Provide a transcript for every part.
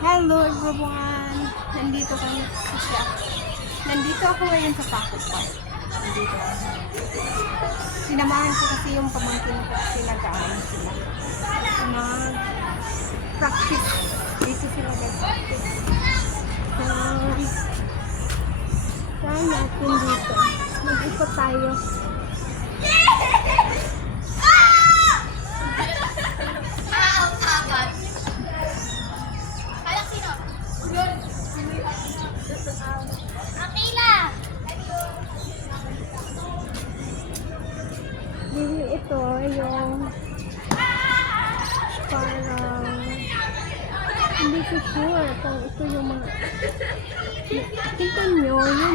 Hello everyone! Nandito kami sa shop. Nandito ako ngayon sa Paco Park. Nandito ako. Sinamahan ko kasi yung pamangkin ko kasi nag-aaral sila. Nag-practice. Dito sila nag-practice. So, try natin dito. Mag-ikot tayo.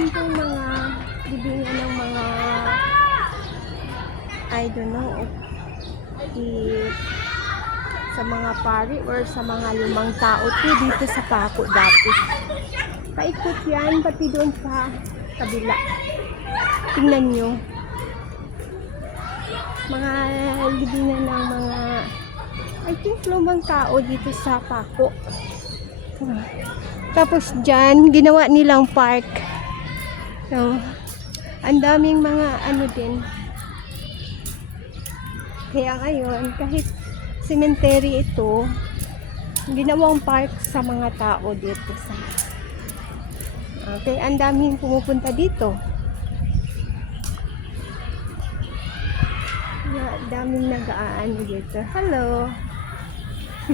Yun yung mga bibingan ng mga I don't know if sa mga pari or sa mga lumang tao to dito sa Paco dati paikot yan pati doon sa kabila tingnan nyo mga libingan ng mga I think lumang tao dito sa Paco. Tapos dyan, ginawa nilang park. So, ang daming mga ano din. Kaya ngayon, kahit cemetery ito, ginawang park sa mga tao dito sa Okay, ang daming pumupunta dito. Yeah, daming nag-aano dito. Hello.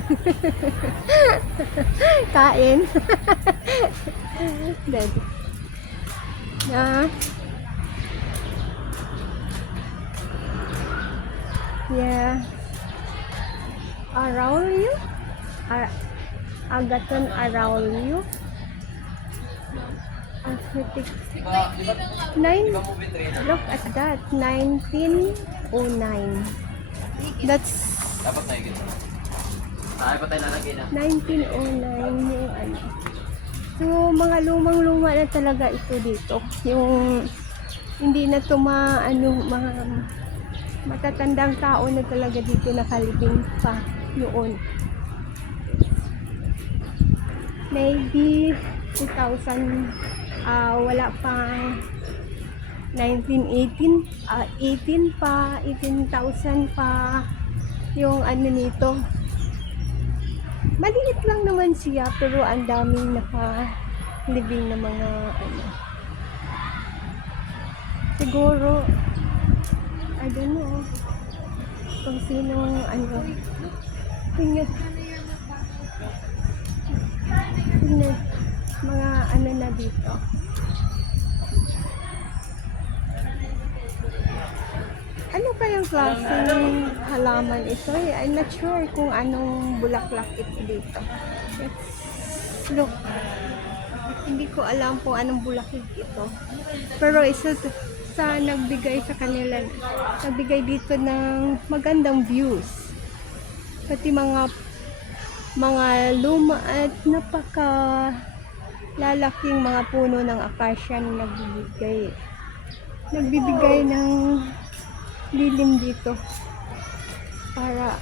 Kain. Dead. Yeah. Yeah. Around you? Ar Agaton around you? Aesthetic. Nine. Look at that. 1909. That's Dapat na yun. Saan pa tayo lalagay na? 1909 yung ano. So, mga lumang-luma na talaga ito dito. Yung hindi na to ma, ano, mga matatandang tao na talaga dito nakalibing pa noon. Maybe 2000, ah wala pang 1918, ah 18 pa, 18,000 pa yung ano nito. Maliit lang naman siya pero ang daming naka-living na mga ano. Siguro I don't know kung sinong ano. Tingnan. Tingnan. Mga ano na dito ano kayang klaseng halaman ito eh? I'm not sure kung anong bulaklak ito dito. Let's look. Hindi ko alam kung anong bulaklak ito. Pero isa sa nagbigay sa kanila, nagbigay dito ng magandang views. Pati mga mga luma at napaka lalaking mga puno ng acacia na nagbibigay. Nagbibigay ng lilim dito para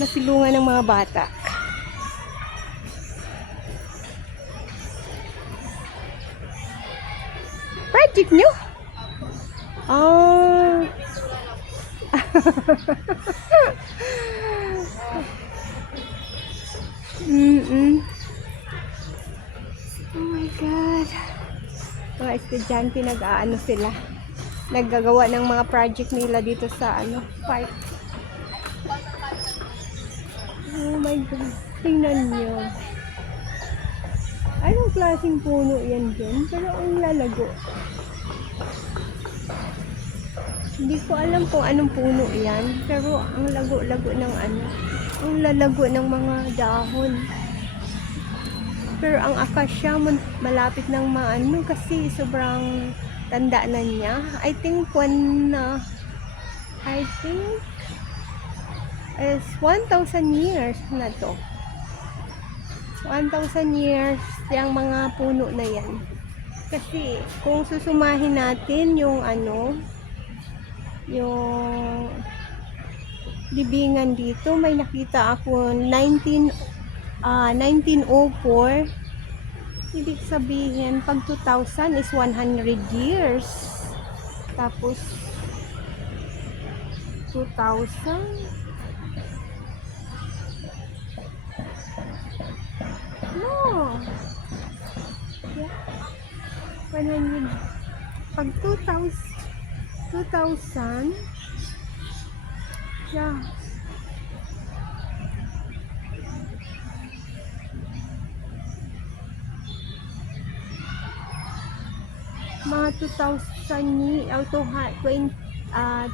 masilungan ng mga bata. Project nyo? Ah. Mm-mm. Oh my God. Mga estudyante nag-aano sila naggagawa ng mga project nila dito sa ano, park. Oh my God. Tingnan nyo. Anong klaseng puno yan dyan? Pero ang lalago. Hindi ko alam kung anong puno yan. Pero ang lago-lago ng ano. Ang lalago ng mga dahon. Pero ang akasya malapit ng maano kasi sobrang tanda na niya. I think one na I think is 1,000 years na to. 1,000 years yung mga puno na yan. Kasi kung susumahin natin yung ano yung libingan dito, may nakita ako 19 ah 1904. Ibig sabihin, pag 2000 is 100 years. Tapos, 2000. No. Yeah. 100. Pag 2000, 2000, yeah. Mga 2000 ni auto ha 20 uh,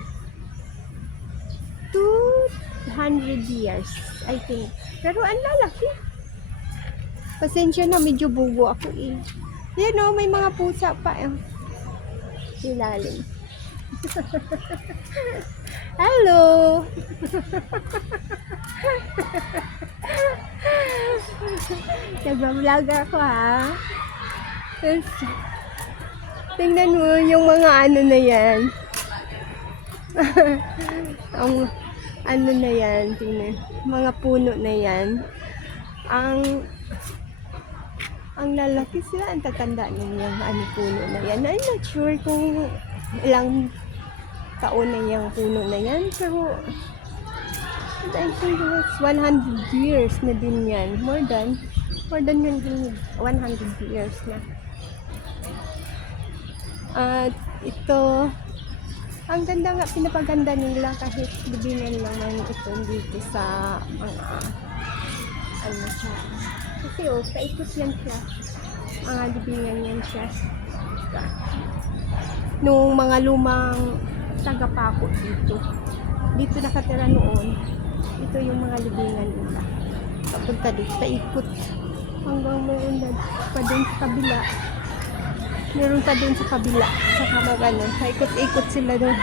200 years I think. Pero ang lalaki. Pasensya na medyo bugo ako eh. Yan o may mga pusa pa eh. ilalim hello! Nagbablog ako ha? Tapos, Tingnan mo yung mga ano na yan. Ang ano na yan, tingnan. Mga puno na yan. Ang ang lalaki sila, ang tatanda na yung ano puno na yan. I'm not sure kung ilang taon na yung puno na yan, pero I think it's 100 years na din yan. More than, more than 100 years na. At ito, ang ganda nga, pinapaganda nila kahit libingan naman ito dito sa mga, ano siya. Kasi oh, paikot yan siya. Mga libingan yan siya. Nung mga lumang tagapako dito. Dito nakatira noon. Ito yung mga libingan nila. Papunta dito, paikot. Hanggang meron na pa dun sa kabila meron pa dun sa kabila sa kamag ano paikot-ikot sila dun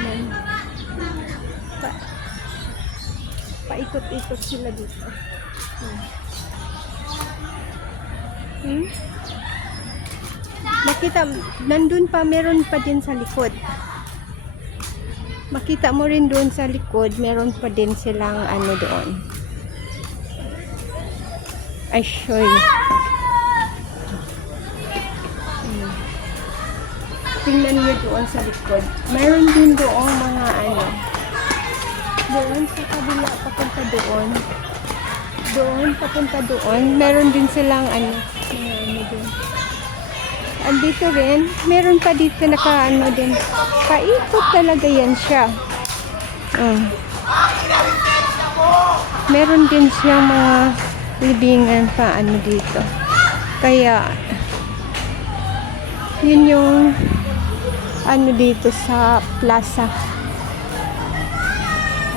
Ayan. pa, paikot-ikot sila dito. Hmm? makita nandun pa meron pa din sa likod makita mo rin doon sa likod meron pa din silang ano doon I show you tingnan niyo doon sa likod. Meron din doon mga ano. Doon sa kabila, papunta doon. Doon, papunta doon. Meron din silang ano, mga ano doon. Andito rin, meron pa dito naka ano din. Paikot talaga yan siya. Mm. Meron din siyang mga libingan pa ano dito. Kaya, yun yung ano dito sa plaza.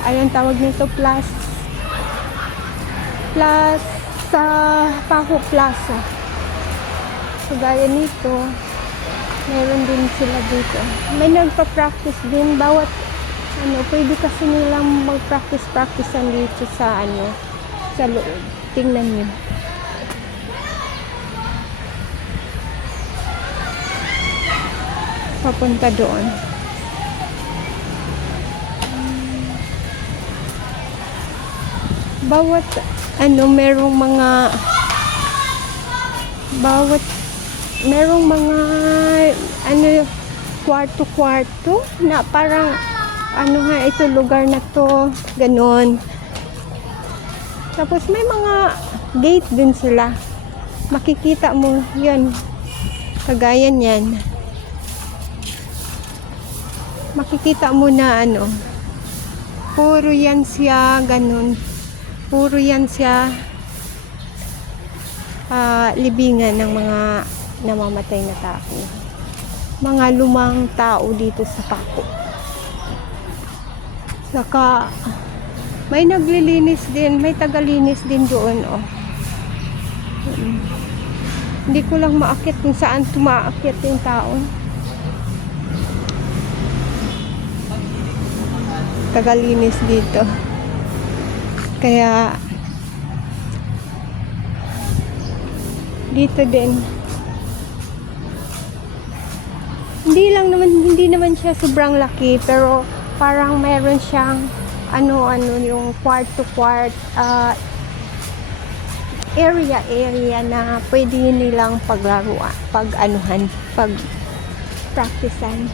Ayun tawag nito plus Plaza Paho Plaza. So gaya nito, meron din sila dito. May nagpa-practice din bawat ano, pwede kasi nilang mag-practice-practice dito sa ano, sa loob. Tingnan niyo. Papunta doon. Bawat ano merong mga bawat merong mga ano kwarto-kwarto na parang ano nga ito lugar na to ganon tapos may mga gate din sila. Makikita mo yan kagaya yan makikita mo na ano puro yan siya ganun. Puro yan siya ah, libingan ng mga namamatay na tao. Mga lumang tao dito sa Paco. Saka may naglilinis din may tagalinis din doon oh. Mm. hindi ko lang maakit kung saan tumaakit yung tao tagalinis dito. Kaya dito din. Hindi lang naman hindi naman siya sobrang laki pero parang meron siyang ano ano yung quart to quart uh, area area na pwede nilang paglaruan, pag anuhan, pag practicean.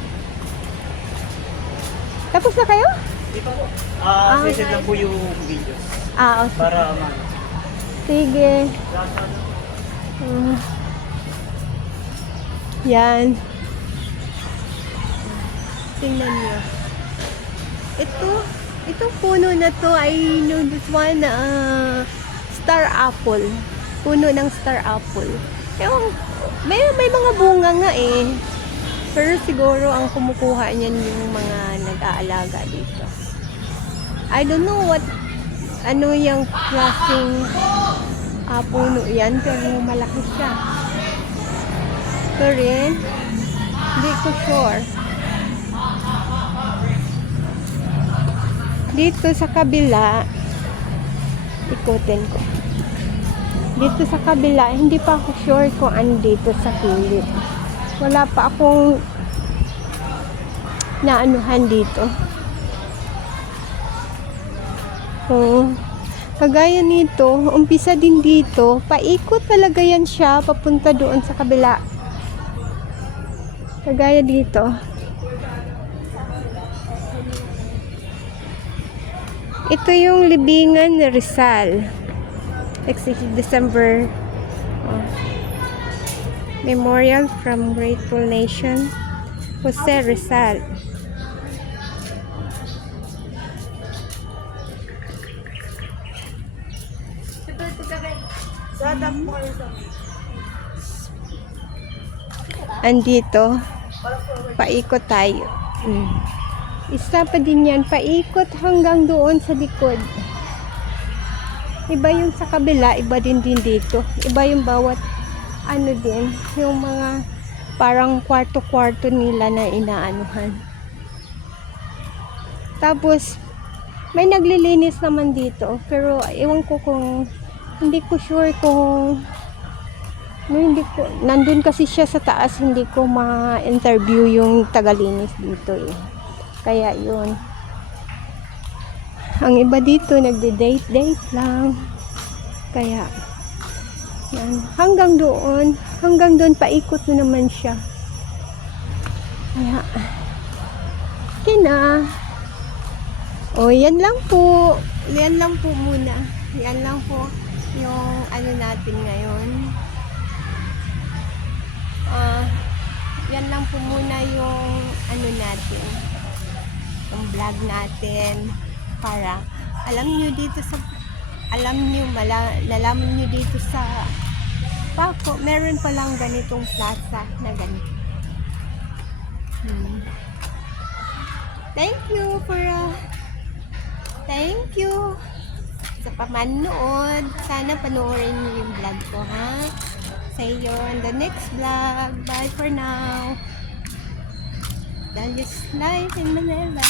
Tapos na kayo? Di pa po. Ah, Ah, okay. lang po yung videos. Ah, o, Para man. sige. Mm. Yan. Tingnan niyo. Ito, itong puno na to ay no, this one, uh, star apple. Puno ng star apple. Yung, may, may mga bunga nga eh. Pero siguro ang kumukuha niyan yung mga nag-aalaga dito. I don't know what ano yung klaseng ah, puno yan pero malaki siya. Ito rin, hindi ko sure. Dito sa kabila, ikutin ko. Dito sa kabila, hindi pa ako sure kung ano dito sa kilid. Wala pa akong naanuhan dito. Oo. Kagaya nito, umpisa din dito, paikot talaga yan siya papunta doon sa kabila. Kagaya dito. Ito yung libingan ni Rizal. Next December. Oh. Memorial from Grateful Nation. Jose Rizal. Andito, paikot tayo. Mm. Isa pa din yan, paikot hanggang doon sa likod. Iba yung sa kabila, iba din din dito. Iba yung bawat, ano din, yung mga parang kwarto-kwarto nila na inaanuhan. Tapos, may naglilinis naman dito, pero ewan ko kung, hindi ko sure kung No, hindi ko, nandun kasi siya sa taas, hindi ko ma-interview yung tagalinis dito eh. Kaya yun. Ang iba dito, nagde-date-date lang. Kaya, yan. Hanggang doon, hanggang doon, paikot mo naman siya. Kaya, okay na. O, yan lang po. Yan lang po muna. Yan lang po yung ano natin ngayon. Ah, yan lang po muna yung ano natin, yung vlog natin para alam niyo dito sa alam niyo mala, nalaman niyo dito sa Paco, meron pa lang ganitong plaza na ganito. Hmm. Thank you for uh, thank you sa pamanood. Sana panoorin niyo yung vlog ko, ha? See you on the next vlog. Bye for now. Is life in Manila.